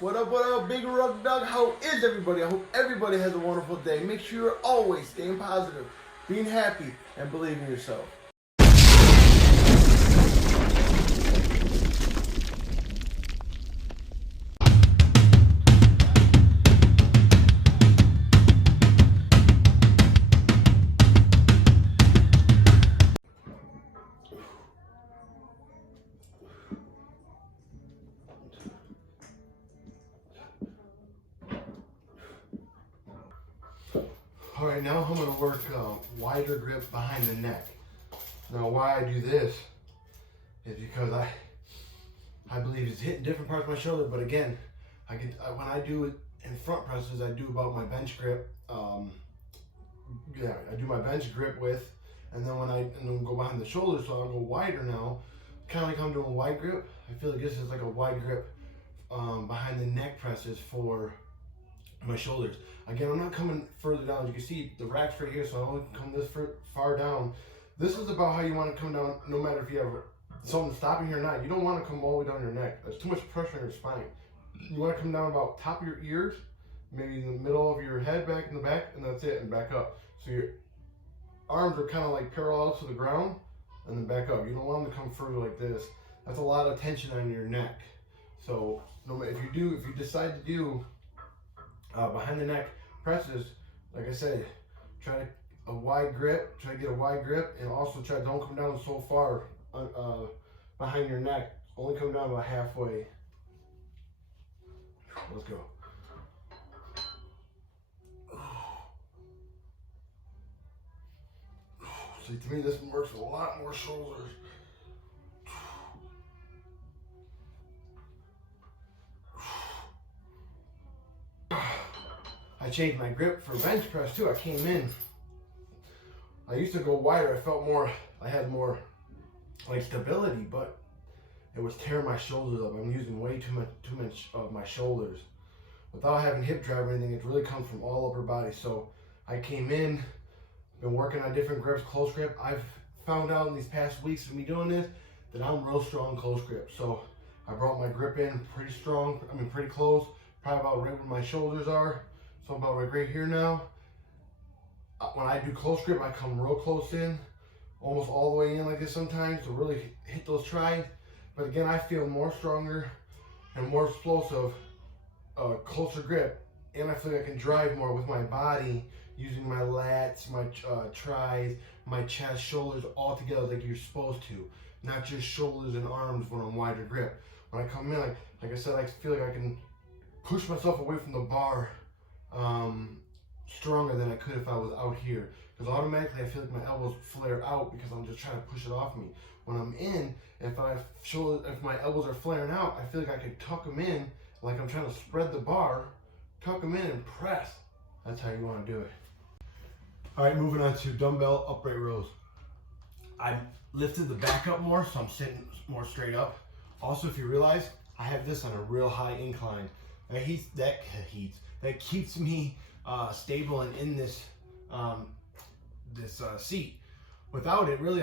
What up, Big Ruck Dog? How is everybody? I hope everybody has a wonderful day. Make sure you're always staying positive, being happy, and believing in yourself. All right, now I'm gonna work wider grip behind the neck. Now why I do this is because I believe it's hitting different parts of my shoulder, but again, when I do it in front presses, I do about my bench grip. I do my bench grip width, and then when I go behind the shoulder, so I'll go wider now, kind of like I'm doing wide grip. I feel like this is like a wide grip behind the neck presses for my shoulders. Again, I'm not coming further down. As you can see, the rack's right here, so I only come this far down. This is about how you want to come down, no matter if you have something stopping you or not. You don't want to come all the way down your neck. There's too much pressure on your spine. You want to come down about top of your ears, maybe in the middle of your head, back in the back, and that's it, and back up. So your arms are kind of like parallel to the ground, and then back up. You don't want them to come further like this. That's a lot of tension on your neck. So no matter if you decide to do behind the neck presses, like I said, try to get a wide grip, and also don't come down so far behind your neck. Only come down about halfway. Let's go. See, to me, this works a lot more shoulders. I changed my grip for bench press too. I came in. I used to go wider. I felt more. I had more like stability, but it was tearing my shoulders up. I'm using way too much of my shoulders without having hip drive or anything. It really comes from all upper body. So I came in, been working on different grips, close grip. I've found out in these past weeks of me doing this that I'm real strong close grip. So I brought my grip in pretty strong. I mean, pretty close, probably about right where my shoulders are. So I'm about right here now. When I do close grip, I come real close in, almost all the way in like this sometimes to really hit those tries. But again, I feel more stronger and more explosive, closer grip, and I feel like I can drive more with my body using my lats, my tries, my chest, shoulders all together like you're supposed to, not just shoulders and arms when I'm wider grip. When I come in, like I said, I feel like I can push myself away from the bar stronger than I could if I was out here, because automatically I feel like my elbows flare out because I'm just trying to push it off me. When I'm in, if my elbows are flaring out, I feel like I could tuck them in like I'm trying to spread the bar, tuck them in and press. That's how you want to do it. All right, moving on to dumbbell upright rows. I lifted the back up more, so I'm sitting more straight up. Also, if you realize, I have this on a real high incline. That keeps me stable and in this seat. Without it, really,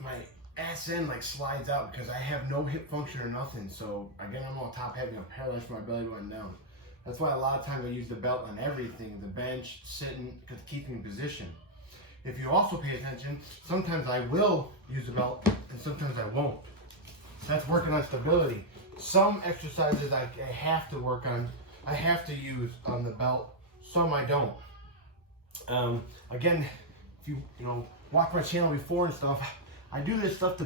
my ass end like slides out because I have no hip function or nothing. So again, I'm all top heavy. I'm paralyzed from my belly button down. That's why a lot of times I use the belt on everything, the bench, sitting, because it keeps me in position. If you also pay attention, sometimes I will use the belt and sometimes I won't. That's working on stability. Some exercises I have to work on. I have to use on the belt. Some I don't. Again, if you watch my channel before and stuff, I do this stuff to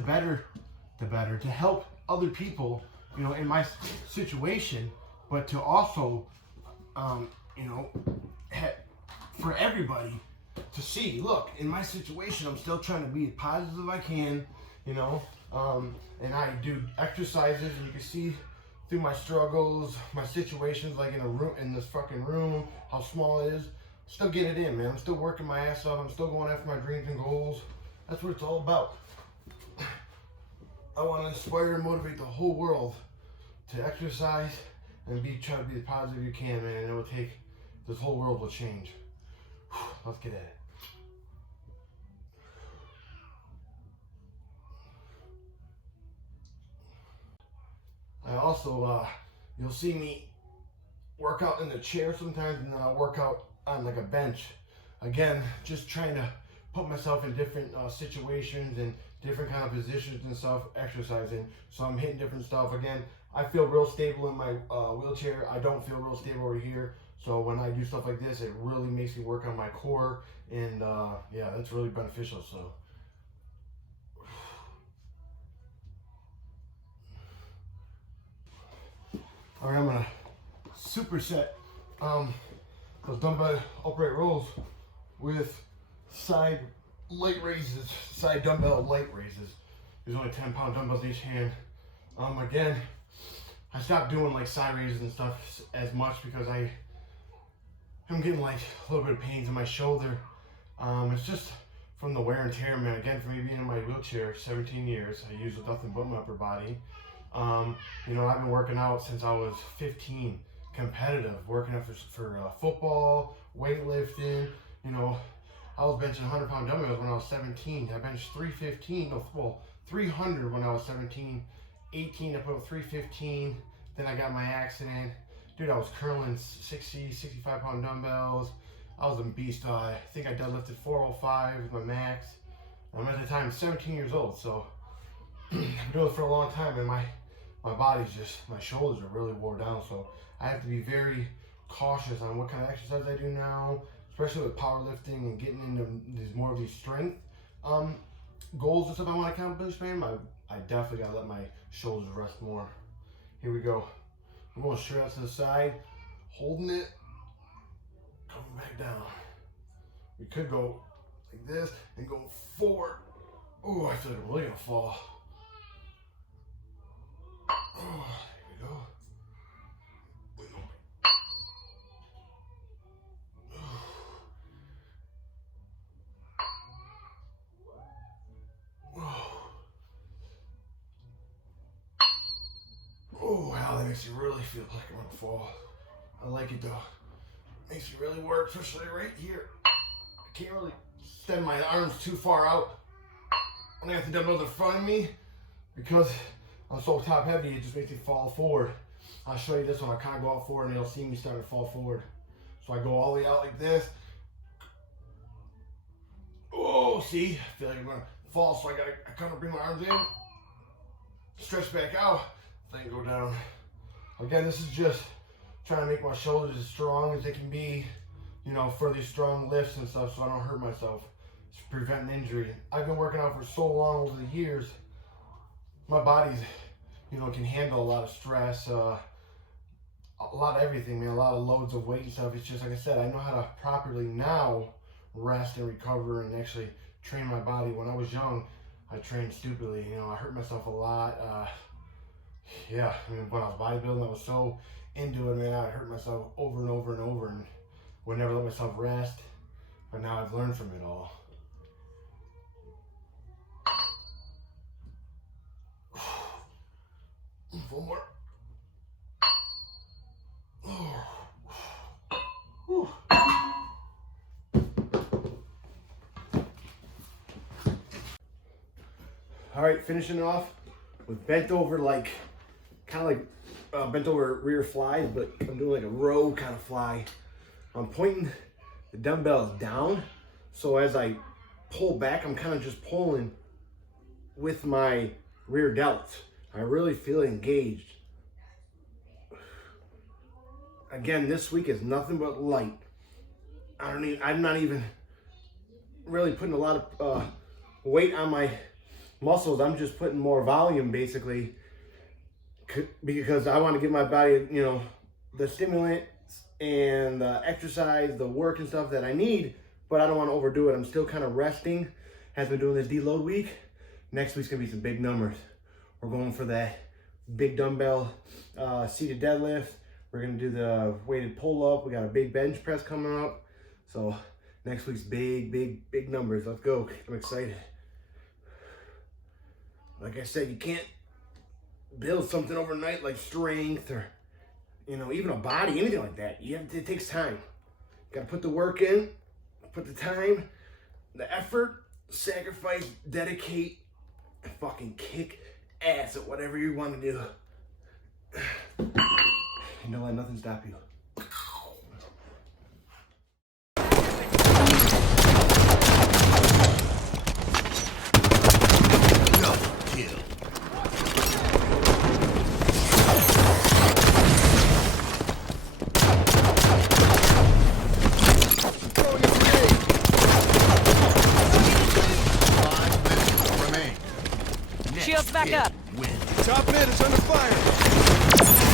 help other people, in my situation, but to also, for everybody to see, look, in my situation, I'm still trying to be as positive as I can, and I do exercises, and you can see through my struggles, my situations, like in this fucking room, how small it is. Still get it in, man. I'm still working my ass off. I'm still going after my dreams and goals. That's what it's all about. I want to inspire and motivate the whole world to exercise and try to be as positive you can, man. And it will take, this whole world will change. Let's get at it. I also, you'll see me work out in the chair sometimes, and then I'll work out on like a bench. Again, just trying to put myself in different situations and different kind of positions and stuff, exercising. So I'm hitting different stuff. Again, I feel real stable in my wheelchair. I don't feel real stable over here. So when I do stuff like this, it really makes me work on my core, and yeah, that's really beneficial. So. All right, I'm gonna superset those dumbbell upright rows with side light raises, side dumbbell light raises. There's only 10-pound dumbbells each hand. Again, I stopped doing like side raises and stuff as much because I'm getting like a little bit of pains in my shoulder. It's just from the wear and tear, man. Again, for me being in my wheelchair 17 years, I use nothing but my upper body. You know, I've been working out since I was 15, competitive, working out for football, weightlifting. You know, I was benching 100-pound dumbbells when I was 17. I benched 315, well, 300 when I was 17. 18, I put up 315. Then I got my accident. Dude, I was curling 60, 65-pound dumbbells. I was a beast. I think I deadlifted 405 with my max. I'm at the time 17 years old, so I've been doing it for a long time, and my body's just, my shoulders are really wore down. So I have to be very cautious on what kind of exercise I do now, especially with powerlifting and getting into more of these strength goals and stuff I want to accomplish, man. I definitely gotta let my shoulders rest more. Here we go. I'm going straight out to the side, holding it, coming back down. We could go like this and go forward. Oh, I feel like I'm really gonna fall. Oh, here we go. Oh, wow, that makes you really feel like I'm gonna fall. I like it though. Makes you really work, especially right here. I can't really extend my arms too far out when I have the dumbbells in front of me because I'm so top heavy, it just makes me fall forward. I'll show you this one. I kind of go out forward and you'll see me starting to fall forward. So I go all the way out like this. Oh, see? I feel like I'm gonna fall, so I kind of bring my arms in, stretch back out, then go down. Again, this is just trying to make my shoulders as strong as they can be, you know, for these strong lifts and stuff, so I don't hurt myself. It's preventing injury. I've been working out for so long over the years. My body's, you know, can handle a lot of stress, a lot of everything, man, a lot of loads of weight and stuff. It's just, like I said, I know how to properly now rest and recover and actually train my body. When I was young, I trained stupidly. You know, I hurt myself a lot. Yeah, I mean, when I was bodybuilding, I was so into it, man. I hurt myself over and over and over and would never let myself rest. But now I've learned from it all. One more. All right, finishing it off with bent over, like kind of like bent over rear flies, but I'm doing like a row kind of fly. I'm pointing the dumbbells down, so as I pull back, I'm kind of just pulling with my rear delts. I really feel engaged. Again, this week is nothing but light. I'm not even really putting a lot of weight on my muscles. I'm just putting more volume, basically, because I want to give my body, you know, the stimulant and the exercise, the work and stuff that I need, but I don't want to overdo it. I'm still kind of resting as we're doing this deload week. Next week's gonna be some big numbers. We're going for that big dumbbell seated deadlift. We're gonna do the weighted pull up. We got a big bench press coming up. So next week's big numbers. Let's go. I'm excited. Like I said, you can't build something overnight like strength or, you know, even a body, anything like that. It takes time. You gotta put the work in, put the time, the effort, sacrifice, dedicate, and fucking kick ass at whatever you want to do. And don't let nothing stop you. back up. Top mid is under fire.